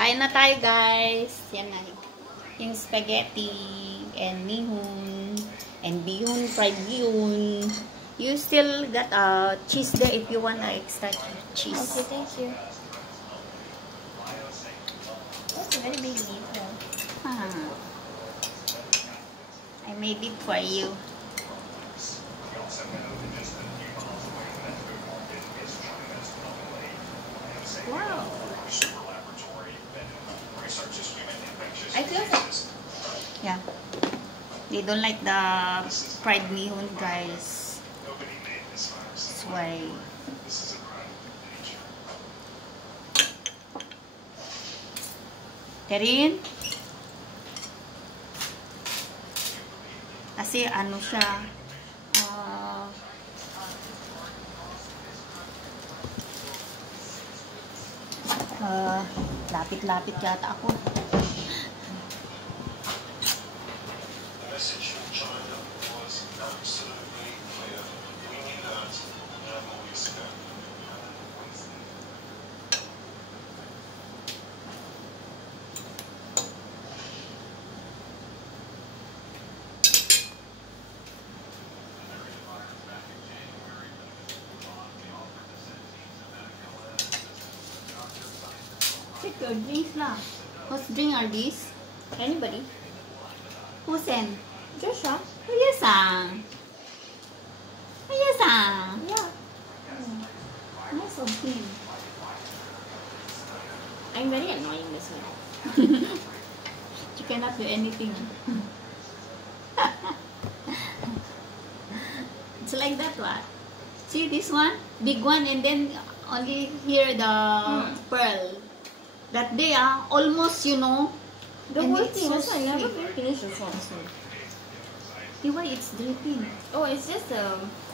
Kain na tayo, guys. Yan na. Yung spaghetti and beehon and beehon, fried beehon. You still got cheese there if you want extra cheese. Okay, thank you. That's a very big beehon. I made it for you. Wow. I feel like... Yeah. They don't like the fried beehon, guys. That's why. Terin? Kasi ano siya, lapit-lapit yata ako. Take your drinks lah. Whose drink are these? Anybody? Who sent? Joshua? Hayasang. Hayasang. Yeah. Nice of him. I'm very annoying this one. She cannot do anything. It's like that one. See this one? Big one and then only here the pearl. That day, almost, you know. The and whole it's thing, so that's why I never sweet. finished this one. So. See why it's dripping. Oh, it's just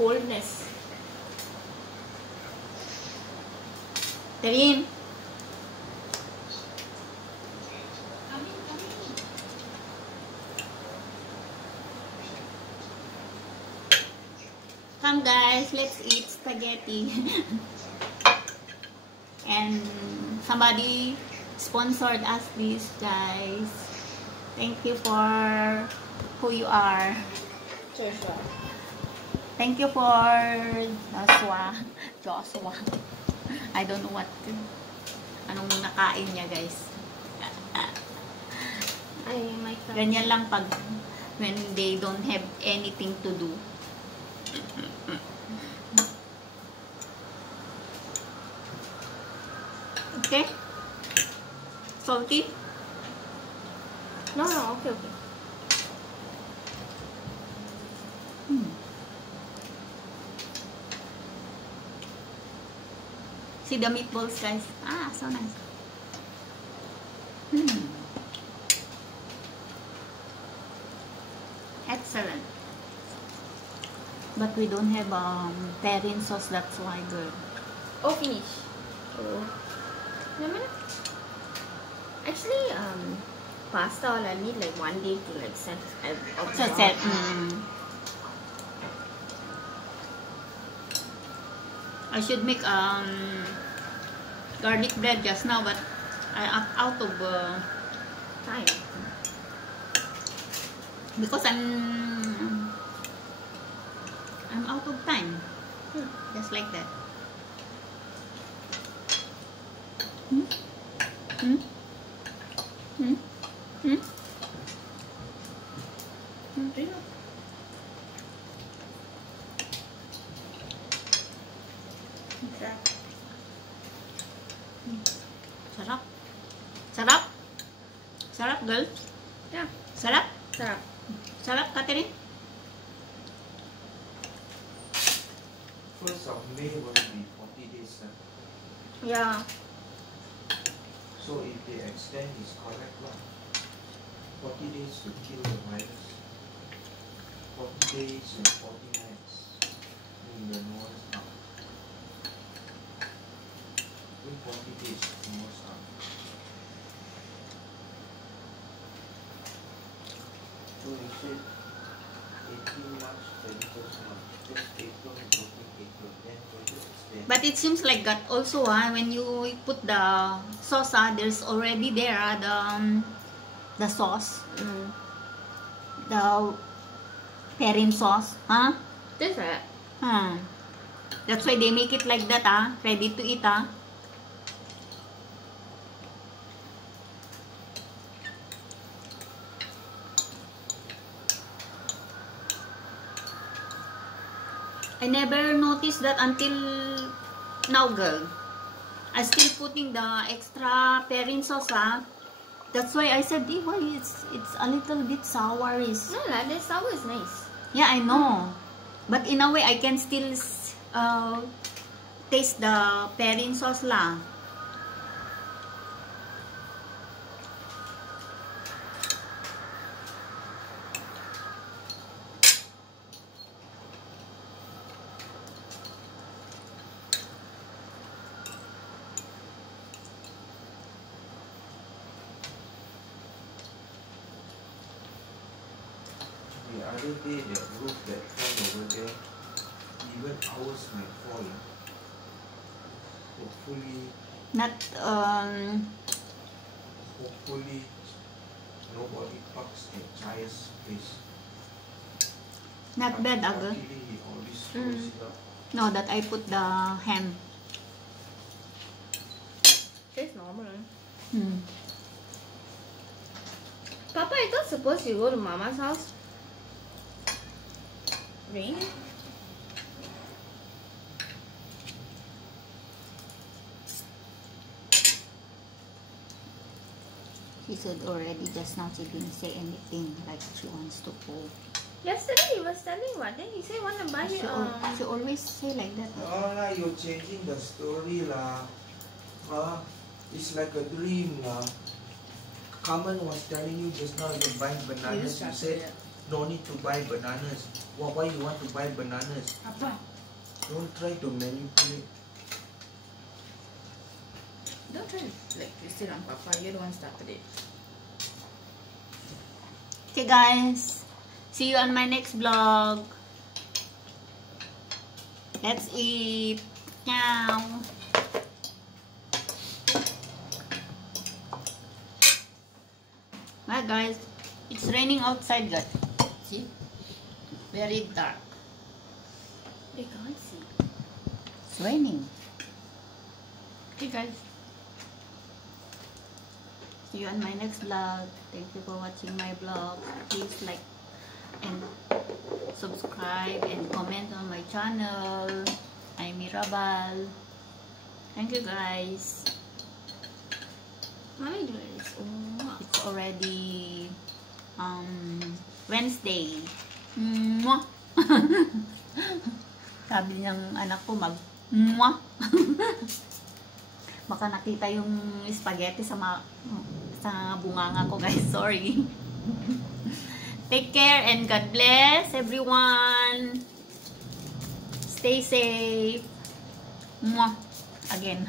coldness. Terin. Come guys, let's eat spaghetti. And somebody sponsored us this, guys. Thank you for who you are. Joshua. Thank you for Joshua. I don't know what anong nakain niya, guys. Ganyan lang pag when they don't have anything to do. Okay? Salty? No, okay. See the meatballs, guys. So nice. Excellent. But we don't have teriyaki sauce, that's why, girl. Oh, finish. Oh. Actually, pasta all I need like 1 day to like set. I should make garlic bread just now, but I'm out of Time. because I'm out of time. Just like that. Sarap. Sarap. Sarap, girl. Yeah. Sarap. Sarap. Sarap, Catherine. First of May will be 40 days. Yeah. So if they extend, it's correct lah. 40 days to kill the virus. 40 days and 40 nights. In the nose up. In 40 days, nose up. So you said 18 March, 31st March. Just April, working April. Then when you extend. But it seems like that also, when you put the sauce, there's already there, the sauce. The perin sauce, This right? That's why they make it like that, ready to eat, I never noticed that until now, girl. I'm still putting the extra perin sauce, That's why I said, why it's a little bit sour. No, the sour is nice. Yeah, I know. But in a way, I can still taste the perin sauce lah. The other day, that roof that fell over there, even ours might fall. Hopefully, hopefully, nobody parks at Chaya's place. Not bad, girl. Luckily, he always throws it up. No, that I put the ham. It's normal. Papa, I thought suppose you go to Mama's house. Rain? She said already just now she didn't say anything like she wants to go. Yesterday he was telling what? Then he said want to buy She always say like that. No lah, you're changing the story lah. It's like a dream lah. Carmen was telling you just now you're buying bananas. You said no need to buy bananas. Why you want to buy bananas? Papa. Don't try to manipulate. Don't try to twist it on Papa. You're the one started it. Okay guys, see you on my next vlog. Let's eat. Meow. Bye guys. It's raining outside, guys. See? Very dark. They can't see. It's raining. Okay guys. See you on my next vlog. Thank you for watching my vlog. Please like and subscribe and comment on my channel. I'm Mirabal. Thank you guys. Mommy doing this. It's already Wednesday. Mwah! Sabi ng anak ko mwah! Baka nakita yung spaghetti sa bunganga ko, guys. Sorry. Take care and God bless everyone. Stay safe. Mwah! Again.